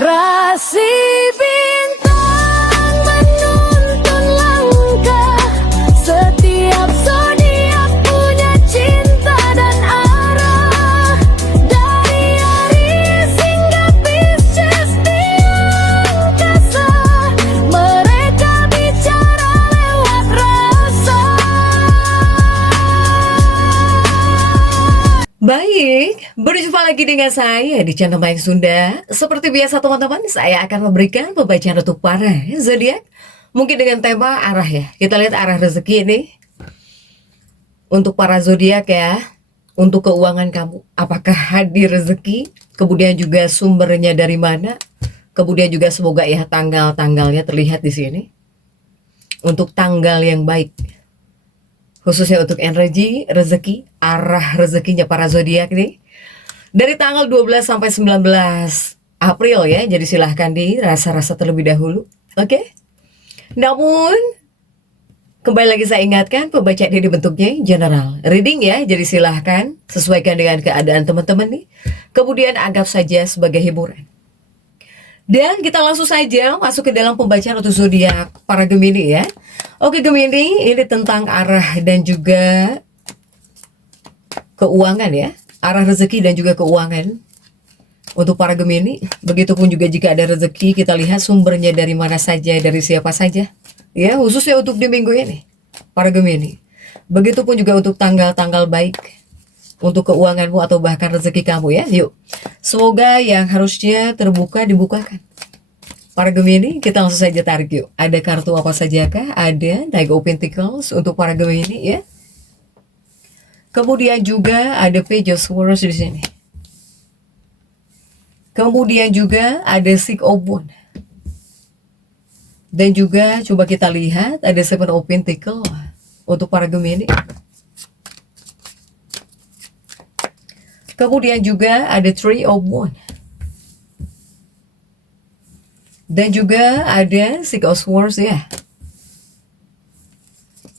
Rasi bintang menuntun langkah, setiap zodiak punya cinta dan arah. Dari Aries hingga Pisces di angkasa, mereka bicara lewat rasa. Baik, berjumpa lagi dengan saya di channel Mayang Sunda. Seperti biasa teman-teman, saya akan memberikan pembacaan untuk para zodiak. Mungkin dengan tema arah ya. Kita lihat arah rezeki ini untuk para zodiak ya. Untuk keuangan kamu, apakah hadir rezeki? Kemudian juga sumbernya dari mana? Kemudian juga semoga ya tanggal-tanggalnya terlihat di sini. Untuk tanggal yang baik, khususnya untuk energi rezeki, arah rezekinya para zodiak nih dari tanggal 12 sampai 19 April ya. Jadi silahkan dirasa-rasa terlebih dahulu. Oke. Namun kembali lagi saya ingatkan, pembacaan ini bentuknya general reading ya. Jadi silahkan sesuaikan dengan keadaan teman-teman nih. Kemudian anggap saja sebagai hiburan. Dan kita langsung saja masuk ke dalam pembacaan untuk zodiak para Gemini ya. Oke Gemini, ini tentang arah dan juga keuangan ya. Arah rezeki dan juga keuangan untuk para Gemini. Begitupun juga jika ada rezeki, kita lihat sumbernya dari mana saja, dari siapa saja. Ya, khususnya untuk di minggu ini, para Gemini. Begitupun juga untuk tanggal-tanggal baik untuk keuanganmu atau bahkan rezeki kamu ya. Yuk, semoga yang harusnya terbuka dibukakan. Para Gemini, kita langsung saja tarik yuk. Ada kartu apa sajakah? Ada Knight of Pentacles untuk para Gemini ya. Kemudian juga ada Page of Swords di sini. Kemudian juga ada Six of Wands. Dan juga coba kita lihat ada Seven of Pentacles untuk para Gemini. Kemudian juga ada Three of Wands. Dan juga ada Six of Swords ya.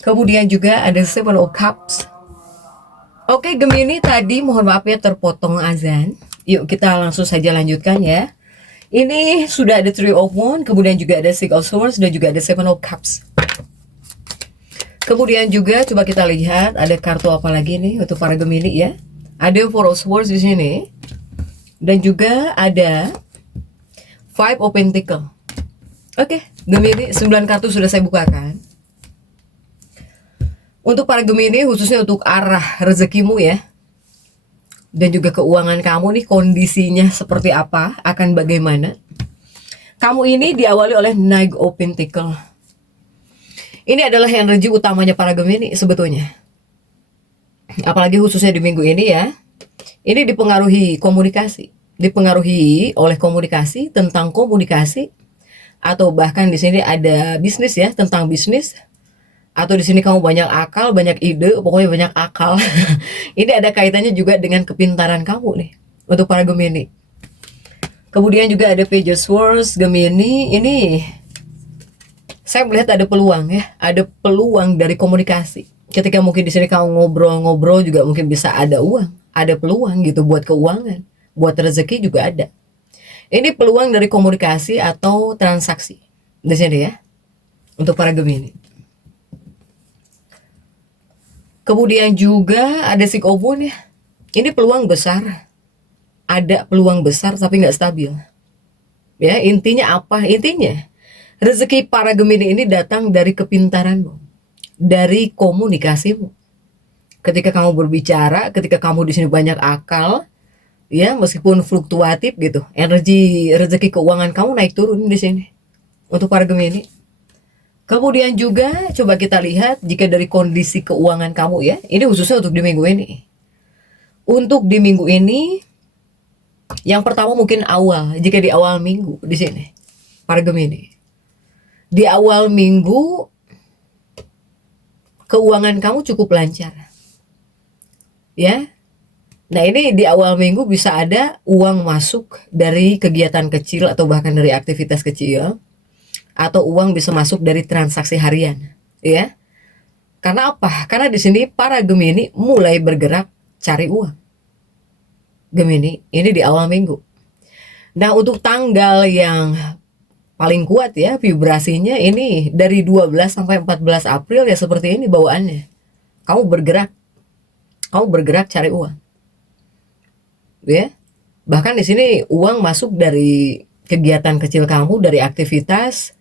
Kemudian juga ada Seven of Cups. Oke Gemini, tadi mohon maaf ya terpotong azan. Yuk kita langsung saja lanjutkan ya. Ini sudah ada Three of Wands, kemudian juga ada Six of Swords dan juga ada Seven of Cups. Kemudian juga coba kita lihat ada kartu apa lagi nih untuk para Gemini ya. Ada Four of Swords di sini. Dan juga ada Five of Pentacles. Oke, Gemini, 9 kartu sudah saya bukakan. Untuk para Gemini, khususnya untuk arah rezekimu ya, dan juga keuangan kamu nih, kondisinya seperti apa, akan bagaimana. Kamu ini diawali oleh Knight of Pentacles. Ini adalah energi utamanya para Gemini sebetulnya. Apalagi khususnya di minggu ini ya. Ini dipengaruhi komunikasi, dipengaruhi oleh komunikasi, tentang komunikasi, atau bahkan di sini ada bisnis ya, tentang bisnis. Atau di sini kamu banyak akal, banyak ide, pokoknya banyak akal. Ini ada kaitannya juga dengan kepintaran kamu nih untuk para Gemini. Kemudian juga ada Page of Swords Gemini. Ini saya melihat ada peluang ya, ada peluang dari komunikasi. Ketika mungkin di sini kamu ngobrol-ngobrol juga mungkin bisa ada uang, ada peluang gitu buat keuangan, buat rezeki juga ada. Ini peluang dari komunikasi atau transaksi di sini ya untuk para Gemini. Kemudian juga ada Six of Wands ya. Ini peluang besar. Ada peluang besar tapi nggak stabil. Ya, intinya apa? Intinya rezeki para Gemini ini datang dari kepintaranmu, dari komunikasimu. Ketika kamu berbicara, ketika kamu di sini banyak akal, ya meskipun fluktuatif gitu, energi rezeki keuangan kamu naik turun di sini untuk para Gemini. Kemudian juga coba kita lihat jika dari kondisi keuangan kamu ya. Ini khususnya untuk di minggu ini. Untuk di minggu ini, yang pertama mungkin awal, jika di awal minggu di sini, para Gemini. Di awal minggu, keuangan kamu cukup lancar. Ya. Nah ini di awal minggu bisa ada uang masuk dari kegiatan kecil atau bahkan dari aktivitas kecil. Atau uang bisa masuk dari transaksi harian, ya. Karena apa? Karena di sini para Gemini mulai bergerak cari uang. Gemini, ini di awal minggu. Nah, untuk tanggal yang paling kuat ya vibrasinya ini dari 12 sampai 14 April ya seperti ini bawaannya. Kamu bergerak cari uang. Ya. Bahkan di sini uang masuk dari kegiatan kecil kamu, dari aktivitas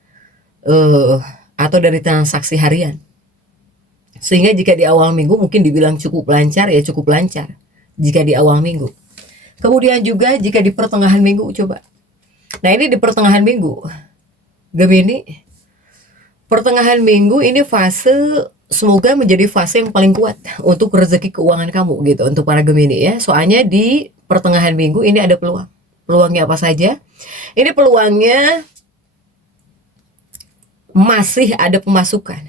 atau dari transaksi harian. Sehingga jika di awal minggu mungkin dibilang cukup lancar, ya cukup lancar jika di awal minggu. Kemudian juga jika di pertengahan minggu coba. Nah, ini di pertengahan minggu. Gemini, pertengahan minggu ini fase semoga menjadi fase yang paling kuat untuk rezeki keuangan kamu gitu untuk para Gemini ya. Soalnya di pertengahan minggu ini ada peluang. Peluangnya apa saja? Ini peluangnya masih ada pemasukan.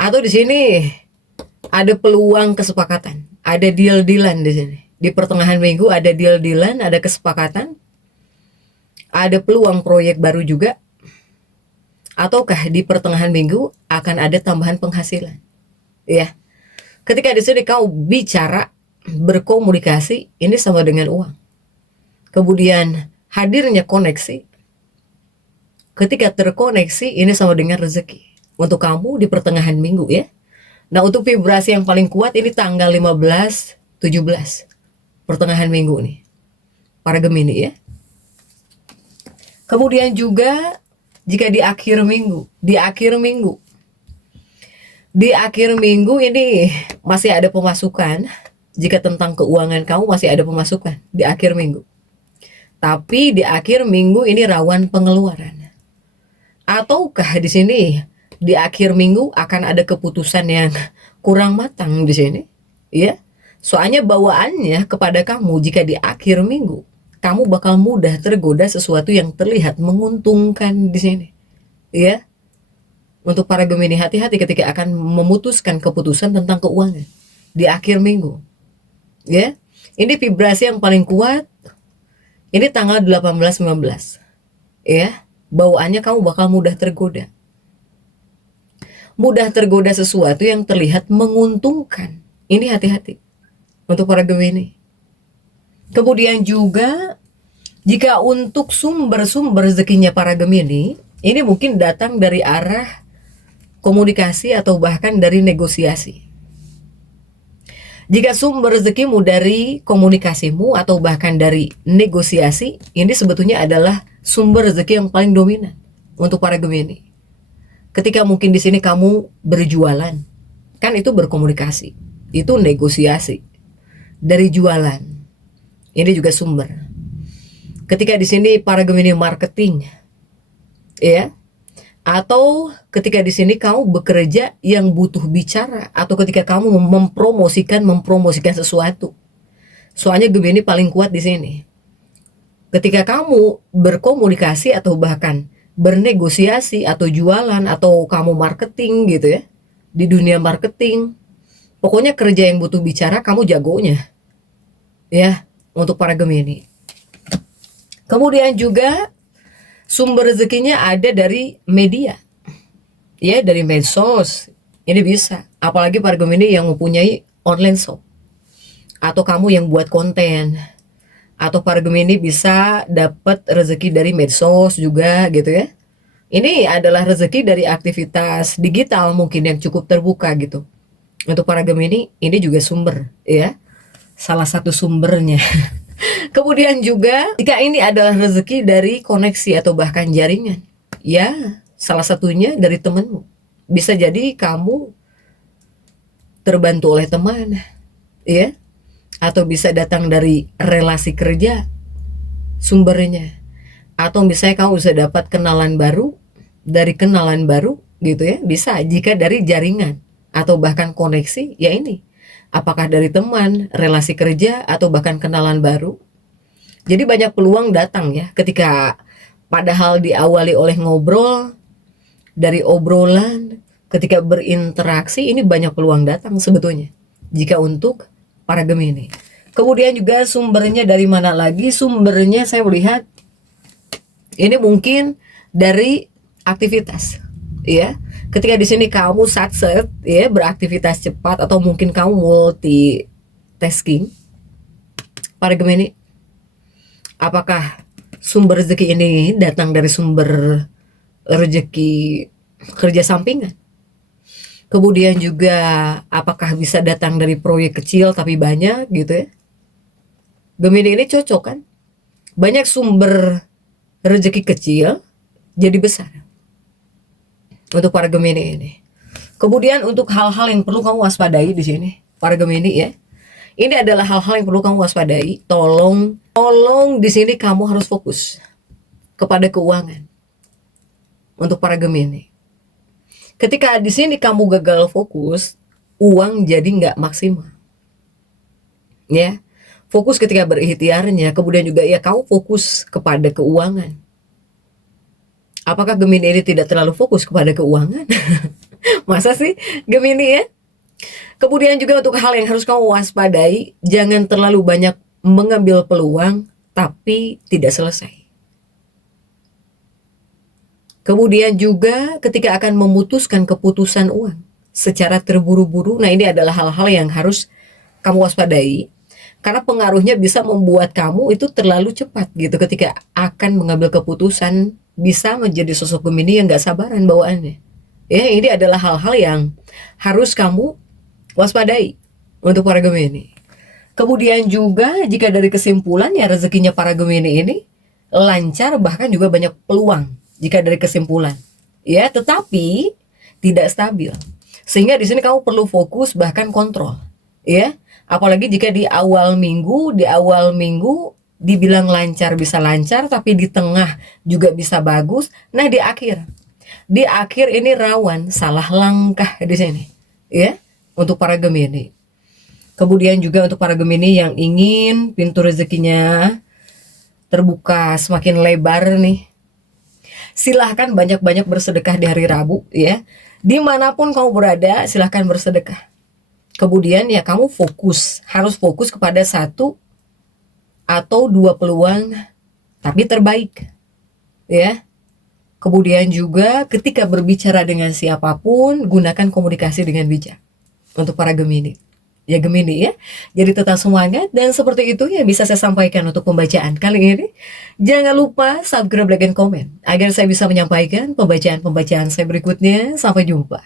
Atau di sini ada peluang kesepakatan, ada deal-dealan di sini. Di pertengahan minggu ada deal-dealan, ada kesepakatan, ada peluang proyek baru juga. Ataukah di pertengahan minggu akan ada tambahan penghasilan? Ya. Ketika di sini kau bicara, berkomunikasi, ini sama dengan uang. Kemudian hadirnya koneksi. Ketika terkoneksi, ini sama dengan rezeki. Untuk kamu di pertengahan minggu ya. Nah, untuk vibrasi yang paling kuat ini tanggal 15, 17. Pertengahan minggu nih. Para Gemini ya. Kemudian juga jika di akhir minggu ini masih ada pemasukan. Jika tentang keuangan kamu masih ada pemasukan di akhir minggu. Tapi di akhir minggu ini rawan pengeluaran. Ataukah di sini di akhir minggu akan ada keputusan yang kurang matang di sini, ya. Soalnya bawaannya kepada kamu jika di akhir minggu kamu bakal mudah tergoda sesuatu yang terlihat menguntungkan di sini, ya. Untuk para Gemini, hati-hati ketika akan memutuskan keputusan tentang keuangan di akhir minggu, ya. Ini vibrasi yang paling kuat. Ini tanggal 18-19, ya. Bawaannya kamu bakal mudah tergoda. Mudah tergoda sesuatu yang terlihat menguntungkan. Ini hati-hati untuk para Gemini. Kemudian juga jika untuk sumber-sumber rezekinya para Gemini, ini mungkin datang dari arah komunikasi atau bahkan dari negosiasi. Jika sumber rezekimu dari komunikasimu atau bahkan dari negosiasi, ini sebetulnya adalah sumber rezeki yang paling dominan untuk para Gemini. Ketika mungkin di sini kamu berjualan, kan itu berkomunikasi, itu negosiasi. Dari jualan, ini juga sumber. Ketika di sini para Gemini marketing, ya, atau ketika di sini kamu bekerja yang butuh bicara, atau ketika kamu mempromosikan sesuatu. Soalnya Gemini paling kuat di sini. Ketika kamu berkomunikasi atau bahkan bernegosiasi atau jualan atau kamu marketing gitu ya, di dunia marketing, pokoknya kerja yang butuh bicara kamu jagonya ya untuk para Gemini. Kemudian juga sumber rezekinya ada dari media ya, dari medsos. Ini bisa, apalagi para Gemini yang mempunyai online shop atau kamu yang buat konten. Atau para Gemini bisa dapat rezeki dari medsos juga gitu ya. Ini adalah rezeki dari aktivitas digital mungkin yang cukup terbuka gitu. Untuk para Gemini ini juga sumber ya. Salah satu sumbernya. Kemudian juga jika ini adalah rezeki dari koneksi atau bahkan jaringan. Ya, salah satunya dari temanmu. Bisa jadi kamu terbantu oleh teman ya. Atau bisa datang dari relasi kerja sumbernya, atau misalnya kamu bisa dapat kenalan baru dari kenalan baru gitu ya, bisa jika dari jaringan atau bahkan koneksi ya. Ini apakah dari teman, relasi kerja, atau bahkan kenalan baru. Jadi banyak peluang datang ya ketika padahal diawali oleh ngobrol, dari obrolan, ketika berinteraksi ini banyak peluang datang sebetulnya jika untuk para Gemini. Kemudian juga sumbernya dari mana lagi? Sumbernya saya melihat ini mungkin dari aktivitas, ya. Ketika di sini kamu satset, ya, beraktivitas cepat atau mungkin kamu multitasking, para Gemini. Apakah sumber rezeki ini datang dari sumber rezeki kerja sampingan? Kemudian juga apakah bisa datang dari proyek kecil tapi banyak gitu ya. Gemini ini cocok kan? Banyak sumber rezeki kecil jadi besar untuk para Gemini ini. Kemudian untuk hal-hal yang perlu kamu waspadai di sini, para Gemini ya. Ini adalah hal-hal yang perlu kamu waspadai. Tolong di sini kamu harus fokus kepada keuangan untuk para Gemini. Ketika di sini kamu gagal fokus, uang jadi nggak maksimal. Ya, fokus ketika berikhtiarnya, kemudian juga ya kamu fokus kepada keuangan. Apakah Gemini ini tidak terlalu fokus kepada keuangan? Masa sih Gemini ya? Kemudian juga untuk hal yang harus kamu waspadai, jangan terlalu banyak mengambil peluang tapi tidak selesai. Kemudian juga ketika akan memutuskan keputusan uang secara terburu-buru, nah ini adalah hal-hal yang harus kamu waspadai. Karena pengaruhnya bisa membuat kamu itu terlalu cepat gitu ketika akan mengambil keputusan, bisa menjadi sosok Gemini yang gak sabaran bawaannya. Ya, ini adalah hal-hal yang harus kamu waspadai untuk para Gemini. Kemudian juga jika dari kesimpulan ya rezekinya para Gemini ini lancar, bahkan juga banyak peluang jika dari kesimpulan. Ya, tetapi tidak stabil. Sehingga di sini kamu perlu fokus bahkan kontrol. Ya, apalagi jika di awal minggu dibilang lancar bisa lancar, tapi di tengah juga bisa bagus. Nah, di akhir ini rawan salah langkah di sini. Ya, untuk para Gemini. Kemudian juga untuk para Gemini yang ingin pintu rezekinya terbuka semakin lebar nih, silahkan banyak-banyak bersedekah di hari Rabu ya. Dimanapun kamu berada, silahkan bersedekah. Kemudian ya kamu harus fokus kepada 1 atau 2 peluang tapi terbaik ya. Kemudian juga ketika berbicara dengan siapapun, gunakan komunikasi dengan bijak untuk para Gemini. Ya Gemini ya, jadi tetap semangat. Dan seperti itu ya bisa saya sampaikan untuk pembacaan kali ini. Jangan lupa subscribe, like, dan komen agar saya bisa menyampaikan pembacaan-pembacaan saya berikutnya. Sampai jumpa.